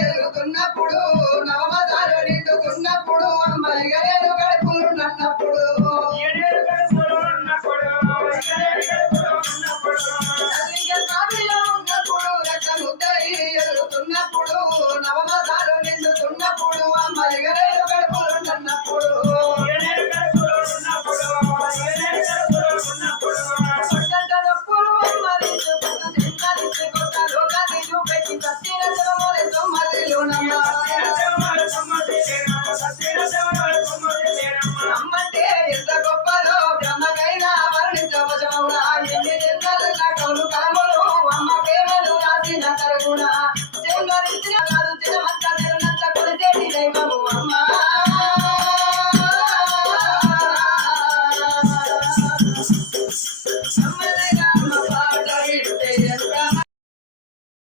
ఎదుగుతున్నప్పుడు నవమదాలు నిండుకున్నప్పుడు అమ్మాయి గడేడు గడుపులు నన్నప్పుడు ఉన్నప్పుడు రకముద్దరి ఎదుగుతున్నప్పుడు నవమదాలు నిండుకున్నప్పుడు అమ్మాయి గడేడు గడుపులు నన్నప్పుడు అమ్మంటే ఎంత గొప్పదో బ్రహ్మకైనా వర్ణించవచమునా ఎన్ని జన్మలు కౌలు కలములు అమ్మ ప్రేమలు రాసిన కరుగుణ జన్మరించిన